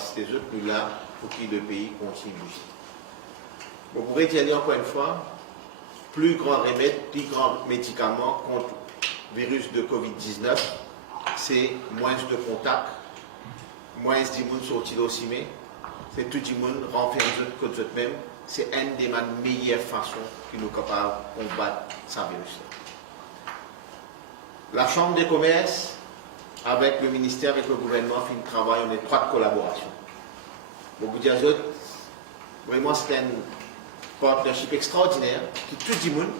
capacités autres, nous là, pour que le pays continue. Vous pourrez dire encore une fois, plus grand remède, plus grand médicament contre le virus de Covid-19, c'est moins de contacts, moins de gens sortis d'Ossimé, c'est tout le monde renferme contre eux-mêmes. C'est une des meilleures façons que nous sommes capables de combattre ce virus. La Chambre des commerces, avec le ministère et le gouvernement, fait un travail en étroite collaboration. Pour vous dire, vraiment, c'est un partnership extraordinaire qui tout le monde,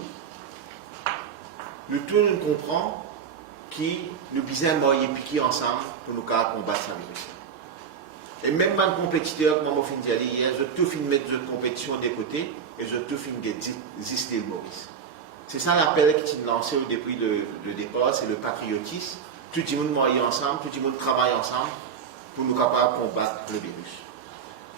nous tous comprend qui nous besoin de piquer ensemble pour nous combattre ce virus. Et même dans le compétiteur, comme je viens de dire hier, je tout fini mettre de compétition des côtés et je tout fini de exister le Maurice. C'est ça l'appel qui est lancé depuis le départ, c'est le patriotisme. Tout le monde maille ensemble, tout le monde travaille ensemble pour nous capables de combattre le virus.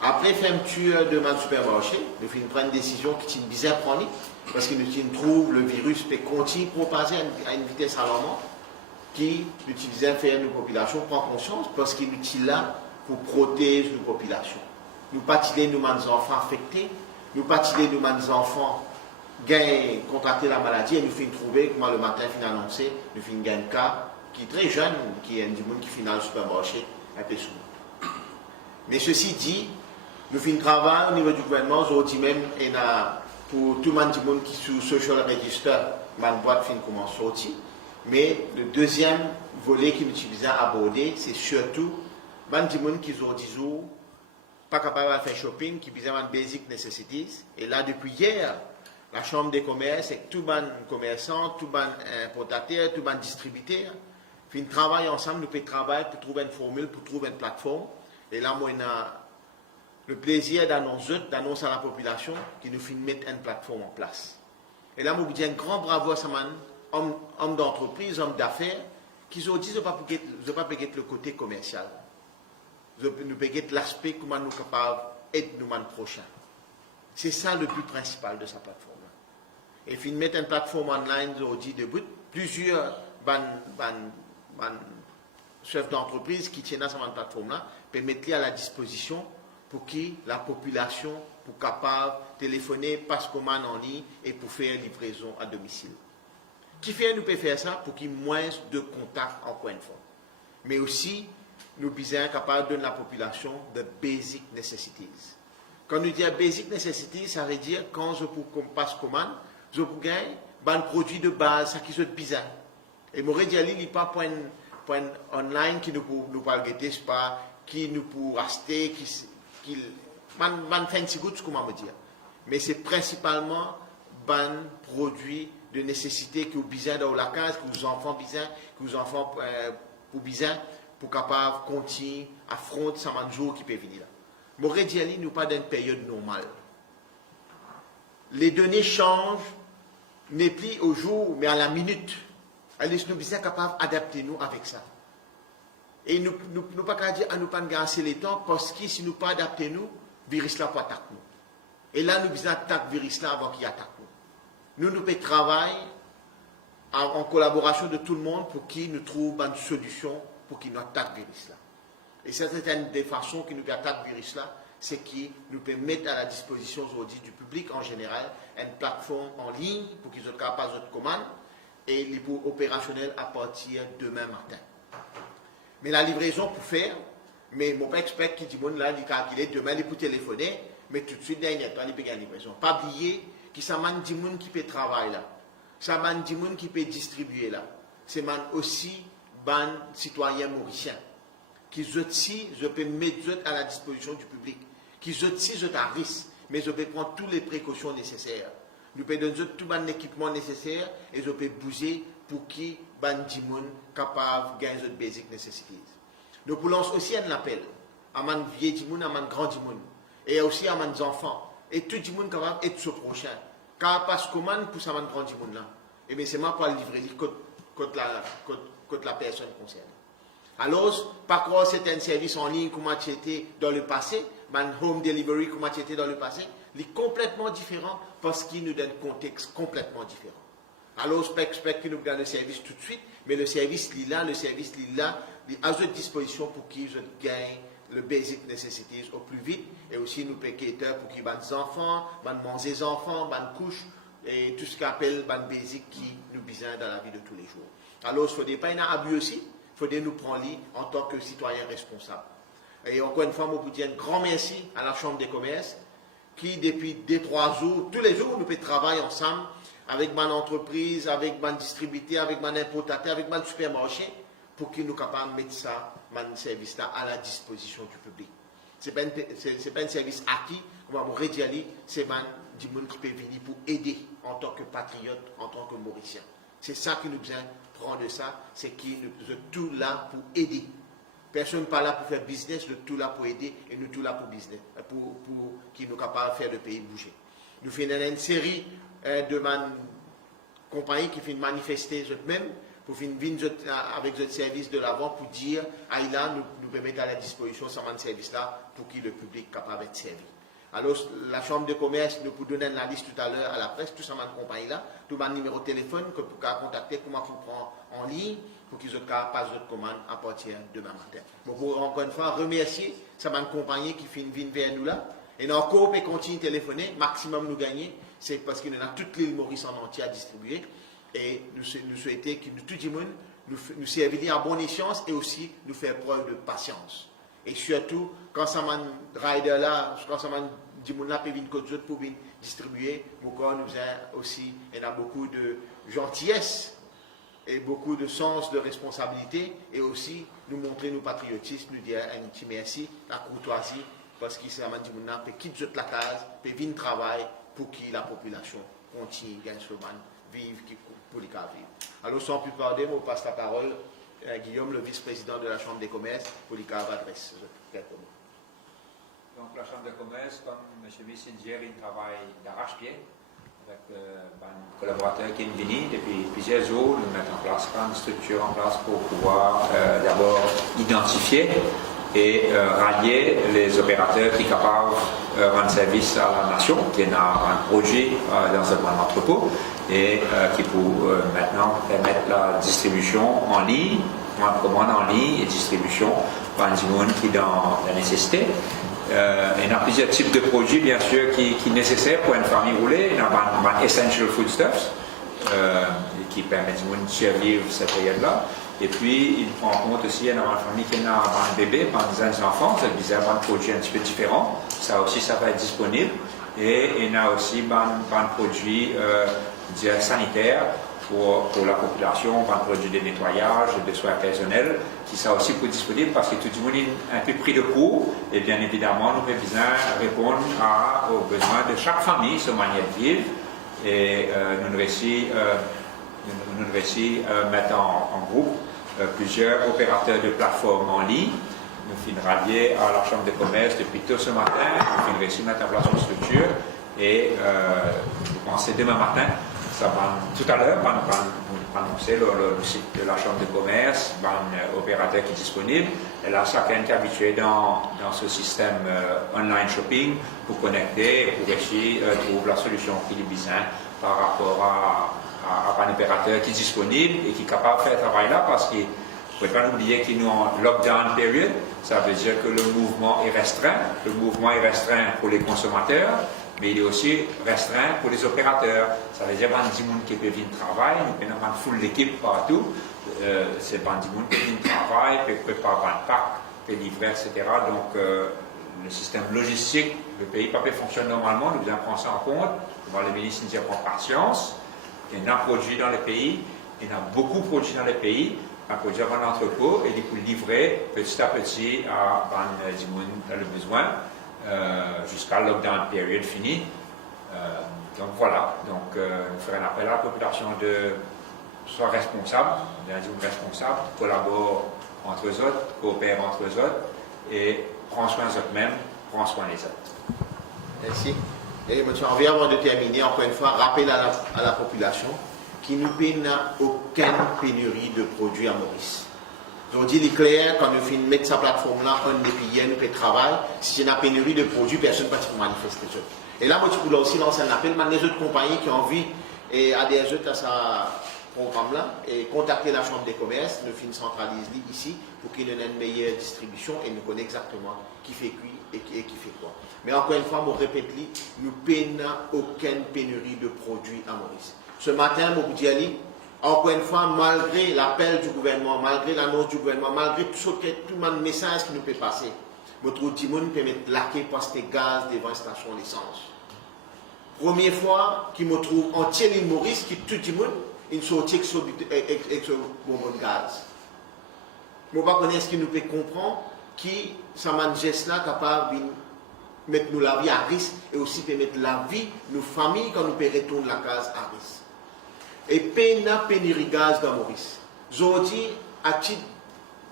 Après fermeture de notre supermarché, nous faisons prendre une décision qui est bizarre à prendre parce que nous trouvons le virus peut continuer à propager à une vitesse alarmante qui l'utilisait à faire nos populations prend conscience parce qu'il est là pour protéger nos populations. Nous ne pas tirer nos enfants affectés, nous ne pas tirer nos enfants contracter la maladie et nous finissons trouver, comme le matin fin annoncé, nous finissons gagner un cas qui est très jeune, qui est un monde qui finit dans le supermarché un peu souvent. Mais ceci dit, nous finissons travail au niveau du gouvernement, aujourd'hui même, et pour tout le monde qui est sous social register, ma boîte fin commence à sortir. Mais le deuxième volet qui nous utilisons à aborder, c'est surtout les gens qui sont disons pas capables de faire shopping, qui ont besoin de basic necessities. Et là, depuis hier, la Chambre des commerces, avec tous les commerçants, tous les importateurs, tous les distributeurs, nous travaillons ensemble, nous pouvons travailler pour trouver une formule, pour trouver une plateforme. Et là, moi, on a le plaisir d'annoncer à la population que nous finissons mettre une plateforme en place. Et là, moi, je vous dis un grand bravo à ces hommes d'entreprise, hommes d'affaires, qui ont dit que je ne vais pas payer le côté commercial. Nous payer l'aspect comment nous sommes capables d'aider nous prochains. C'est ça le but principal de sa plateforme. Et puis, mettre une plateforme online aujourd'hui de but, plusieurs chefs d'entreprise qui tiennent à cette plateforme-là, peuvent mettre à la disposition pour que la population soit capable de téléphoner, passer commande en ligne et pour faire livraison à domicile. Qui fait, nous pouvons faire ça pour qu'il y ait moins de contacts encore une fois. Mais aussi, nous sommes capables de donner à la population de basic necessities. Quand nous disons basic necessities, ça veut dire quand je passe commande, je peux gagner un produit de base, ça qui est bizarre. Et mon dit, il n'y a pas point online qui nous peut guetter, pas qui nous peut acheter, fancy goods, comment me dire. Mais c'est principalement un produit de nécessité que vous besoin dans la case, que vos enfants besoin, que vos enfants pour besoin, pour capable continuer à affronter ce jour qui peut venir là. Moré dit, nous pas dans une période normale. Les données changent, n'est plus au jour, mais à la minute. Alors, nous sommes capables d'adapter nous avec ça. Et nous ne pouvons pas dire à nous pas gasser les temps parce que si nous ne pas adapter nous, le virus là peut attaquer nous. Et là, nous devons attaquer le virus là avant qu'il attaque nous. Nous pouvons travailler en collaboration de tout le monde pour qu'il nous trouve une solution pour qu'il nous attaque le virus là. Et c'est une des façons que nous attaquons le virus là, c'est qu'il nous peut mettre à la disposition aujourd'hui du public en général une plateforme en ligne pour qu'ils soient capables de commandes et il est opérationnel à partir de demain matin. Mais la livraison pour faire, mais mon expert qui dit bon là, il calcule demain il peut téléphoner, mais tout de suite derrière il peut gagner la livraison. Pas oublier que ça m'a dit monde qui peut travailler là, ça m'a dit monde qui peut distribuer là, c'est aussi ban citoyens mauriciens qui aussi je peux mettre à la disposition du public, qui aussi je à risque, mais je peux prendre toutes les précautions nécessaires. Nous pouvons donner tout l'équipement nécessaire et je peux bouger pour qui bandimon capable de gagner les basic necessities. Nous pouvons aussi un appel à mon vieux dimon, à mon grand dimon et aussi à mes enfants et tout le monde capable d'être ce prochain. Car parce que comment pour ça mon grand dimon là, et bien c'est moi pour livrer contre la personne concernée. Alors, par contre, c'est un service en ligne comment tu étais dans le passé, mon home delivery comment tu étais dans le passé, il est complètement différent parce qu'il nous donne un contexte complètement différent. Alors, je expecte qu'il nous donne le service tout de suite, mais le service il est là, il est à votre disposition pour qu'il gagne le basic necessities au plus vite et aussi nous péqueteurs pour qu'ils des enfants, manger des enfants, couches et tout ce qu'on appelle les basic qui nous besoin dans la vie de tous les jours. Alors, il ne faut pas un abus aussi, il faut nous prendre en tant que citoyens responsables. Et encore une fois, je vous dis un grand merci à la Chambre des commerces qui, depuis 2-3 jours, tous les jours, nous pouvons travailler ensemble avec ma entreprise, avec ma distributeur, avec ma importateur, avec ma supermarché, pour qu'ils nous capables de mettre ça, mon service-là, à la disposition du public. Ce n'est pas un service acquis, comme on aurait dit, c'est du monde qui peut venir pour aider en tant que patriote, en tant que Mauricien. C'est ça qui nous besoin prendre de ça, c'est qui nous sommes tous là pour aider. Personne n'est pas là pour faire business, nous sommes tous là pour aider et nous sommes tous là pour business, pour qui nous capables de faire le pays bouger. Nous faisons une série de compagnies qui viennent manifester eux-mêmes pour venir avec notre service de l'avant pour dire, là, nous pouvons mettre à la disposition ce service-là pour que le public soit capable d'être servi. Alors, la Chambre de commerce nous peut donner la liste tout à l'heure à la presse, tout ça, cette compagnie-là, tout le numéro de téléphone que vous pouvez contacter, comment vous prendre en ligne pour qu'ils passent votre commande à partir de demain matin. Bon, pour encore une fois remercier cette compagnie qui vient vers nous là. Et nous encore continue de téléphoner, maximum nous gagner, c'est parce qu'il y a toute l'île Maurice en entier à distribuer. Et nous souhaitons que tout le monde nous servir à bonne escient et aussi nous faire preuve de patience. Et surtout, quand ça m'a rider là, quand ça m'a dit mon là peut venir côté pour venir distribuer, pourquoi nous avons aussi, il y a beaucoup de gentillesse et beaucoup de sens de responsabilité et aussi nous montrer nos patriotisme, nous dire un petit merci, la courtoisie, parce que ça m'a dit mon là peut quitter la case, peut venir travailler pour que la population continue à vivre pour les cas vivre. Alors sans plus tarder, je passe la parole à Guillaume, le vice-président de la Chambre des commerces, pour les cas adresse. Donc la Chambre de commerce, comme M. Vincent dit, il travaille d'arrache-pied avec un collaborateur qui est venu depuis plusieurs jours. Nous mettons en place une structure en place pour pouvoir d'abord identifier et rallier les opérateurs qui sont capables de rendre service à la nation, qui a un projet dans un entrepôt et qui peut maintenant permettre la distribution en ligne, la commande en ligne et distribution par un monde qui est dans la nécessité. Il y a plusieurs types de produits, bien sûr, qui sont nécessaires pour une famille roulée. Il y a un essential foodstuffs qui permettent de survivre cette période-là. Et puis, il prend en compte aussi une famille qui a un bébé, des enfants, c'est bizarre, un produit un petit peu différent. Ça aussi, ça va être disponible. Et il y a aussi un produit sanitaire pour la population, un produit de nettoyage, de soins personnels, qui sont aussi disponible parce que tout le monde est un peu pris de court. Et bien évidemment, nous avons besoin de répondre aux besoins de chaque famille, sur manière de vivre. Et nous devons aussi mettre en groupe plusieurs opérateurs de plateformes en ligne. Nous finissons rallier à la Chambre de commerce depuis tôt ce matin. Nous finissons aussi mettre en place une structure. Et je pense que demain matin, ça va, tout à l'heure, on va annoncer le site de la Chambre de commerce, un opérateur qui est disponible. Et là, chacun est habitué dans ce système online shopping pour connecter et pour essayer de trouver la solution qui est besoin par rapport à un opérateur qui est disponible et qui est capable de faire ce travail-là parce qu'il ne faut pas oublier qu'il nous en lockdown period. Ça veut dire que le mouvement est restreint. Le mouvement est restreint pour les consommateurs, mais il est aussi restreint pour les opérateurs. Ça veut dire qu'il y a des gens qui peuvent venir travailler, nous avons une foule d'équipe partout. C'est pas des gens qui viennent travailler, qui peuvent préparer un pack, peut livrer, etc. Donc, le système logistique, le pays ne peut pas fonctionner normalement, nous devons prendre ça en compte. Le ministre nous dit prendre patience. Il y a un produit dans le pays, il y en a beaucoup de produits dans le pays, un produit dans l'entrepôt, et il peut livrer petit à petit à des gens qui ont le besoin. Jusqu'à la lockdown période finie. Donc voilà, nous ferons un appel à la population de soit responsable, collaborent entre eux autres, coopèrent entre eux autres et prendre soin d'eux-mêmes, prendre soin des autres. Merci. Et M. Henri, avant de terminer, encore une fois, rappel à la population qu'il n'a aucune pénurie de produits à Maurice. Aujourd'hui, il est clair, quand nous finissons de mettre sa plateforme-là, on est payé, nous fait travail. Si il y a une pénurie de produits, personne ne va se manifester. Et là, moi, je voulais aussi lancer un appel à les autres compagnies qui ont envie et adhérer à programme-là et contacter la Chambre des commerces, nous fin centralise ici pour qu'il ait une meilleure distribution et nous connaissons exactement qui fait quoi et qui fait quoi. Mais encore une fois, je répète, nous n'avons aucune pénurie de produits à Maurice. Ce matin, je vous dis, encore une fois, malgré l'appel du gouvernement, malgré l'annonce du gouvernement, malgré tout le message qui nous peut passer, notre Timoun peut mettre laqué pour ce gaz devant la station d'essence. Première fois qu'il me trouve entier l'île Maurice, qui tout le monde, il sortit avec ce bonbon de gaz. Je ne sais pas ce qui nous peut comprendre, qui, ça m'a geste là capable de mettre nous la vie à risque et aussi peut mettre la vie de nos familles quand nous peut retourner la case à risque. Et pénurie de gaz dans Maurice. Aujourd'hui, à titre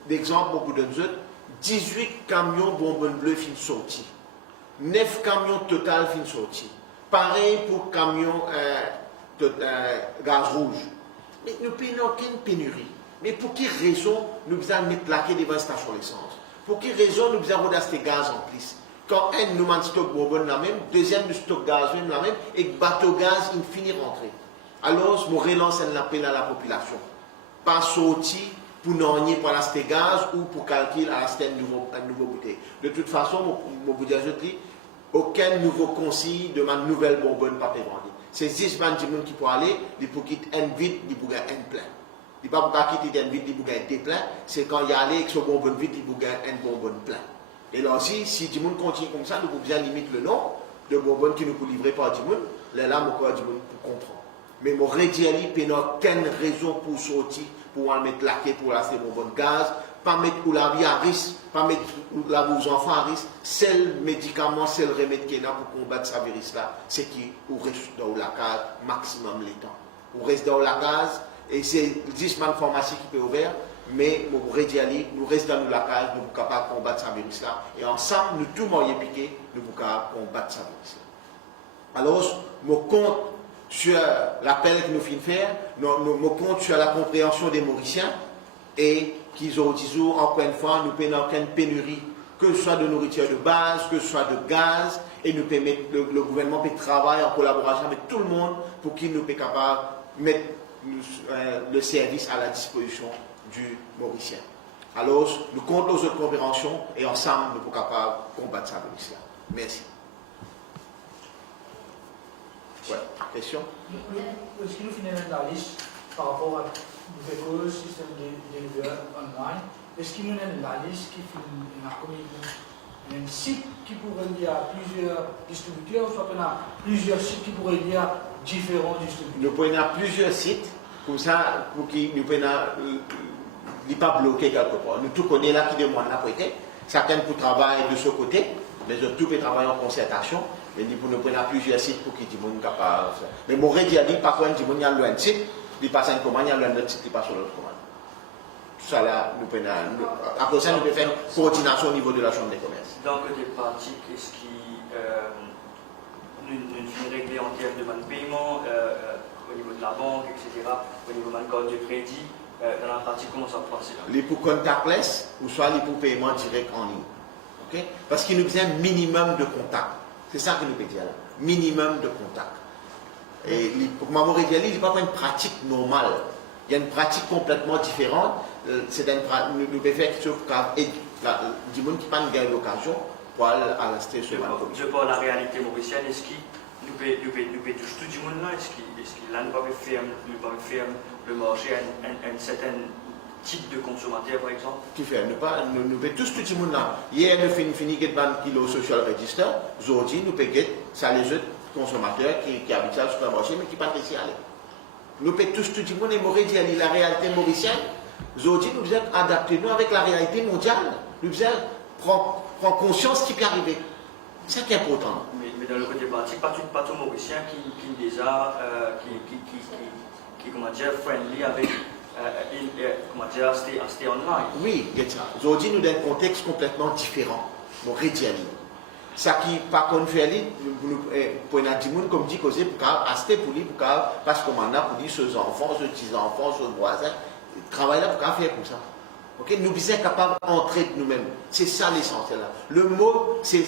d'exemple, beaucoup de nous, 18 camions bonbonnes bleues fin sortis. 9 camions total fin sortis. Pareil pour camions gaz rouge. Mais nous n'avons aucune pénurie. Mais pour quelle raison nous avons mis plaqué devant la station d'essence? Pour quelle raison nous avons acheté gaz en plus? Quand un nous avons stock bonbonne la même, deuxième nous stock gaz la même, et que bateau gaz il finit rentrer. Alors, je relance un appel à la population. Pas sortir pour n'en pour acheter gaz ou pour calculer à acheter un nouveau bouteille. De toute façon, je vous dis, aucun nouveau consigne de ma nouvelle bonbonne pas vendre. C'est 10 man qui pour aller, il faut quitter un vide, il faut gagner un plein. Il ne faut pas quitter un vide, il faut gagner deux pleins. C'est quand il y a allé avec ce bonbonne vide, il faut gagner un bonbonne plein. Et là aussi, si du monde continue comme ça, nous pouvons bien limiter le nom de bonbonne qui nous peut livrer par du monde. Là, mon corps du monde pour comprendre. Mais mon rédiali, il n'y a aucune raison pour sortir, pour en mettre laqué, pour acheter bonbonne gaz, pas mettre pour la vie à risque, pas mettre pour la vie aux enfants à risque. C'est le médicament, c'est le remède qu'il y a pour combattre ce virus-là, c'est qu'il reste dans la case maximum les temps. On reste dans la case, et c'est 10 man pharmacie qui peut ouvrir, mais mon rédiali, nous restons dans la case, nous sommes capables de combattre ce virus-là. Et ensemble, nous tous moyens piqués, nous sommes capables de combattre ce virus-là. Alors, je compte sur l'appel que nous finissons de faire, je compte sur la compréhension des Mauriciens et qu'ils ont toujours, encore une fois, nous payons aucune pénurie, que ce soit de nourriture de base, que ce soit de gaz, et nous permettre, le gouvernement peut travailler en collaboration avec tout le monde pour qu'il nous soit capable de mettre le service à la disposition du Mauricien. Alors, nous comptons aux autres compréhensions et ensemble, nous sommes capables de combattre ça avec cela. Merci. Ouais, question? Est-ce que nous finissons la liste par rapport à le système de livreur online? Est-ce qu'il nous donne la liste qui finit un site qui pourrait lier à plusieurs distributeurs, soit on a plusieurs sites qui pourraient lier à différents distributeurs? Nous pouvons avoir plusieurs sites, comme ça, pour qu'ils nous puissent ne pas bloquer quelque part. Nous tous connaissons là qui demandent la prêter. Certains pour travailler de ce côté, les autres tout peut travailler en concertation. Mais nous prenons plusieurs sites pour qu'ils disent capable. Mais mon rédit a dit, par contre, il y a un site, il passe une commande, il y a un autre site qui passe sur l'autre commande. Tout ça là, nous prenons. Après ça, nous pouvons faire une coordination au niveau de la Chambre des commerces. Dans le côté pratique, est-ce qu'il nous finit réglé en termes de paiement au niveau de la banque, etc., au niveau de code de crédit, dans la pratique, comment ça se passe là? Les pour contactless ou soit les pour paiement direct en ligne. Okay? Parce qu'il nous besoin un minimum de contact. C'est ça que nous peut dire là. Minimum de contact. Et pour Maman Rédiali, il n'y a pas une pratique normale. Il y a une pratique complètement différente. C'est nous pouvons faire quelque chose du monde qui n'a pas eu l'occasion pour aller à rester sur la commission. Je parle de la réalité mauricienne. Est-ce qu'il nous peut toucher tout le monde là? Est-ce qu'il là nous pas faire le marché à un certain type de consommateur, par exemple? Qui fait? Nous pouvons tous tout le monde là. Hier, nous avons fini de faire un kilo social register. Aujourd'hui, nous pouvons ça les autres consommateurs qui habitent dans le supermarché mais qui ne peuvent pas ici aller. Nous pouvons tous tout le monde et Maurice dit la réalité mauricienne. Aujourd'hui, nous devons adapter nous avec la réalité mondiale. Nous devons prendre conscience de ce qui peut arriver. C'est ça qui est important. Mais dans le côté pratique, pas tout Mauricien qui déjà comment dire, friendly avec comment dire, acheter online. Oui, c'est ça. Aujourd'hui, nous avons un contexte complètement différent. Mon rédiali. Ça qui, par contre, fait, pour un adimoun, comme dit, pour acheter pour lui, parce qu'on en a pour lui, ses enfants, ses petits-enfants, ses voisins, travailler là pour faire comme ça. Okay? Nous sommes capables d'entrer nous-mêmes. C'est ça l'essentiel là. Le mot, c'est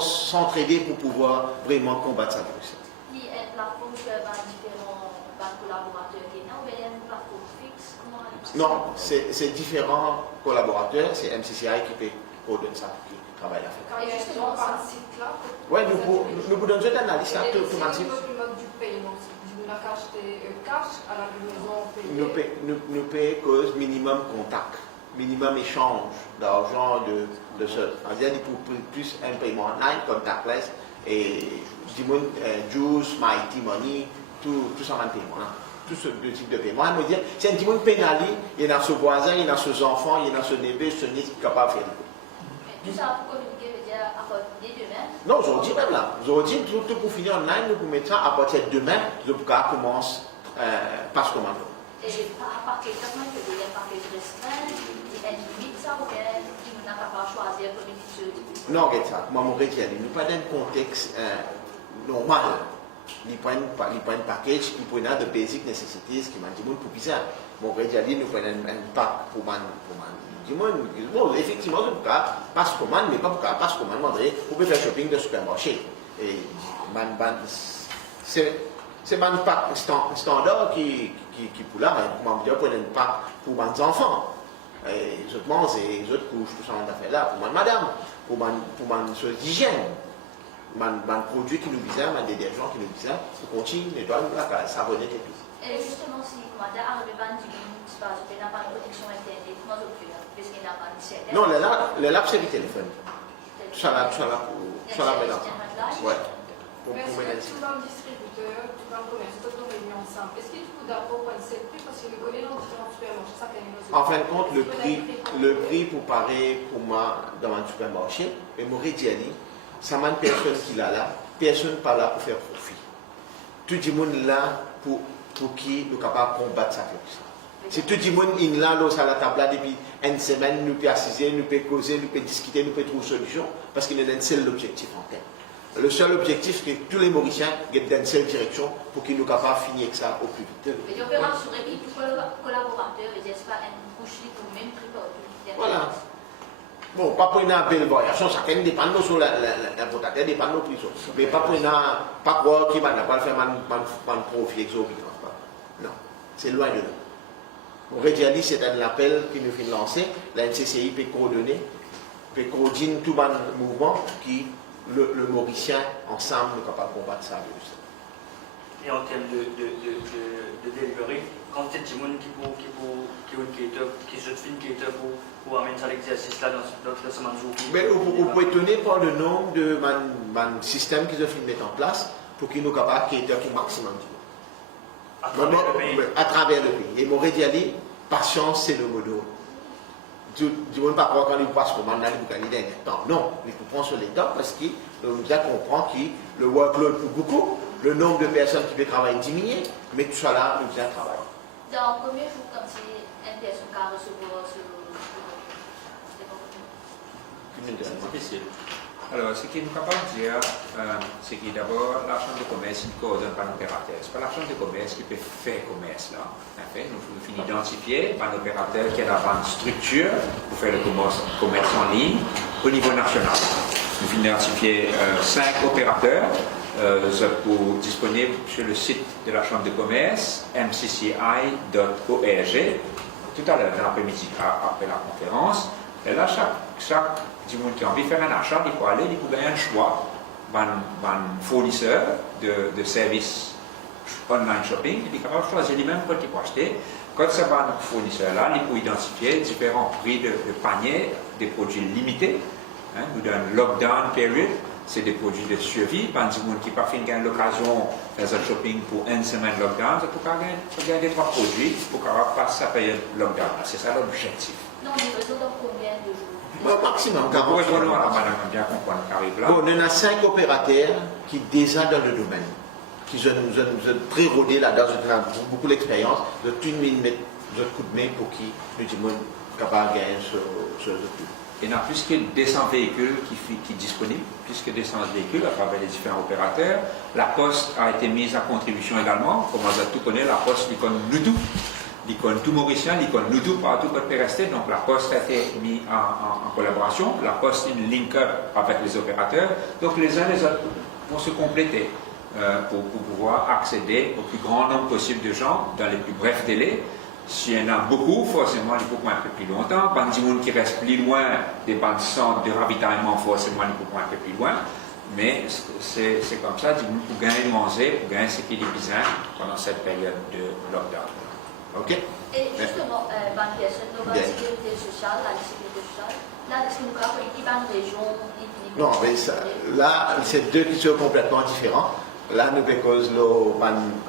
s'entraider pour pouvoir vraiment combattre ça. Qui est la plateforme que différents collaborateurs qui sont, ou bien la Non, c'est différents collaborateurs, c'est MCCI qui peut coordonner ça, qui travaille à faire. Quand il y a justement par site là. Oui, nous vous donnons une analyse là, tout le monde. Le mode du paiement, si vous achetez cash à la maison payée. Nous payons cause minimum contact, minimum échange d'argent de ce. On dit pour plus un paiement online, contactless, et Juice, Mighty Money, tout ça en paiement. Hein. Tous ce deux types de paiement. On va dire, c'est un petit monde pénali, il y en a ce voisin, il y en a ses enfants, il y en a ce neveu, ce nièce qui est capable de faire. Tout ça pour communiquer, veut dire à partir de demain. Non, aujourd'hui même là. Aujourd'hui, tout pour finir online, nous pouvons mettre ça à partir de demain, le cas commence passe commande. Et à partir de comment il peut dire, par quel restreint, il y a une limite ça ou bien il n'a pas choisir comme une étude. Non, regarde ça. Moi, mon réel, nous pas dans un contexte normal. Ils prennent un package, ils prennent de basic necessities qui m'a dit pour bizarre. Mon réel, nous prenons un pack pour man. Bon, effectivement, c'est pour cas passe commande, mais pas pour cas passe commande. Vous pouvez faire shopping de supermarché. Et c'est un pack standard qui pour là, comment dire, prendre un pack pour mes enfants. Et les autres mangent, les autres couches, tout ça on a fait là, pour madame, pour ma chose d'hygiène. Man produit qui nous visent, man détergent qui nous visent, pour continuer, nettoyer la case, savonner et tout. Et justement, si vous m'avez arrivé à dire que tu n'as pas une connexion internet, comment tu fais, parce qu'il n'a pas de CDR. Non, le lab c'est le téléphone. Tout ça là maintenant. Ouais. Mais est-ce que tout dans le distributeur, tout dans le commerce, tout dans réunion ensemble, est-ce qu'il y a tout d'abord pour le prix parce que le connaît dans différents supermarchés, ça fait en fin de compte, le prix pour parer pour moi dans un supermarché, et mon dit, ça m'a personne qui l'a là, personne pas là pour faire profit. Tout le monde là pour qui nous sommes capables de combattre ça. Si tout le monde est là, à la table depuis une semaine, nous pouvons assister, nous pouvons causer, nous pouvons discuter, nous pouvons trouver une solution, parce qu'il y a un seul objectif en tête. Le seul objectif, c'est que tous les Mauriciens aient dans une seule direction pour qu'ils nous capables de finir avec ça au plus vite. Mais on peut rassurer tous les collaborateurs, et dire que ce n'est pas une couche pour le même prix partout. Voilà. Bon, pas pour une belle variation, ça dépend de l'importateur, dépend de nos prix. Mais pas pour une, pas croire qu'il va pas faire un profit exorbitant. Non, c'est loin de là. On réalise c'est un appel qui nous fait lancer, la NCCI peut coordonner, peut coordonner tout le mouvement qui, le Mauricien, ensemble, nous capable de combattre ça. Et en termes de delivery, quand il y a des gens qui se filment, qui pour amener ça l'exercice là dans le semaine jour. Mais vous pouvez étonner par le nombre de systèmes qu'ils ont fait mettre en place pour qu'ils nous capables de créer un maximum de à travers le pays. Et mon dit, patience, c'est le mot d'ordre. Tu ne veux pas croire quand il passe comme on a gagné un temps. Non, il faut prendre sur les temps parce qu'il nous a comprend que le workload pour beaucoup, le nombre de personnes qui veulent travailler diminuer, mais tout ça là, nous a travaillé. Dans combien de jours quand une personne qui a recevoir c'est difficile. Alors, ce qui est capable de dire, c'est que d'abord, la chambre de commerce, il coordonne pas l'opérateur. Ce n'est pas la chambre de commerce qui peut faire commerce là. En fait, nous devons identifier un opérateur qui a la bonne structure pour faire le commerce en ligne au niveau national. Nous devons identifier 5 opérateurs disponibles sur le site de la chambre de commerce, mcci.org. Tout à l'heure, dans l'après-midi, après la conférence. Et là, chaque du monde qui a envie de faire un achat, il peut aller, il peut gagner un choix d'un fournisseur de services online shopping, il est capable de choisir lui-même quand il peut acheter. Quand ça va un fournisseur-là, il peut identifier différents prix de panier, des produits limités. Hein, nous donnons lockdown period, c'est des produits de survie. Par exemple, qui n'a pas fait l'occasion de faire un shopping pour une semaine lockdown, ça peut gagner des 3 produits pour passer sa période lockdown. C'est ça l'objectif. Non, mais réseau dans combien de jours? Bon, maximum 40 jours. Bon, on a 5 opérateurs qui déjà dans le domaine, qui nous ont pré-rodé là-dedans, ils ont beaucoup d'expérience, de tout mettre de coup de main pour qui nous disons capable de gagner ce truc. Il y a plus que 200 véhicules qui sont disponibles, plus que 200 véhicules à travers les différents opérateurs. La Poste a été mise à contribution également. Comme on a tout connaît, la Poste, l'icône Noudou. L'icône tout mauricien, l'icône Noudou, partout où peut rester. Donc la Poste a été mise en collaboration. La Poste est une link-up avec les opérateurs. Donc les uns et les autres vont se compléter pour pouvoir accéder au plus grand nombre possible de gens dans les plus brefs délais. S'il y en a beaucoup, forcément, il faut prendre un peu plus longtemps. Quand il y a des gens qui restent plus loin des bandes centres de ravitaillement, forcément, il faut prendre un peu plus loin. Mais c'est comme ça, pour gagner manger, pour gagner ce qu'il est besoin pendant cette période de lockdown. OK? Et justement, la sécurité sociale, là, est-ce que nous avons une équipe région? Non, mais ça, là, c'est deux questions complètement différentes. Là, nous faisons le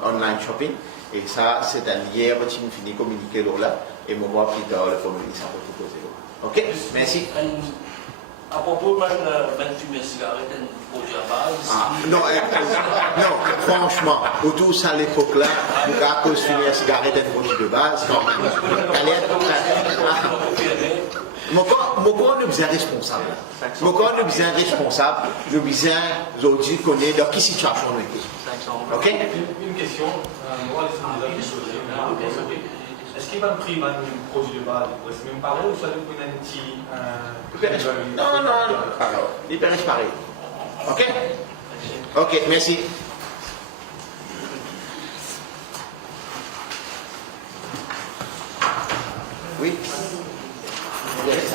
online shopping. Et ça, c'est un lien qui nous finit de communiquer là. Et moi, voir plus tard le communiquer ça pour tout poser là. OK? Merci. À propos de fumer cigarette et produit à base. Non, non, franchement, autour ça à l'époque-là, à cause de fumer cigarette et produit de base, non. Mon corps nous est responsable. Mon corps nous est responsable. Nous besoin aujourd'hui connaître dans quelle situation nous sommes. OK? Une question. Moi, est-ce qu'il va me priver un produit de base? Est-ce même pareil ou soit de prendre un petit. Non, il peut pareil. OK? OK, merci. Oui. Yes.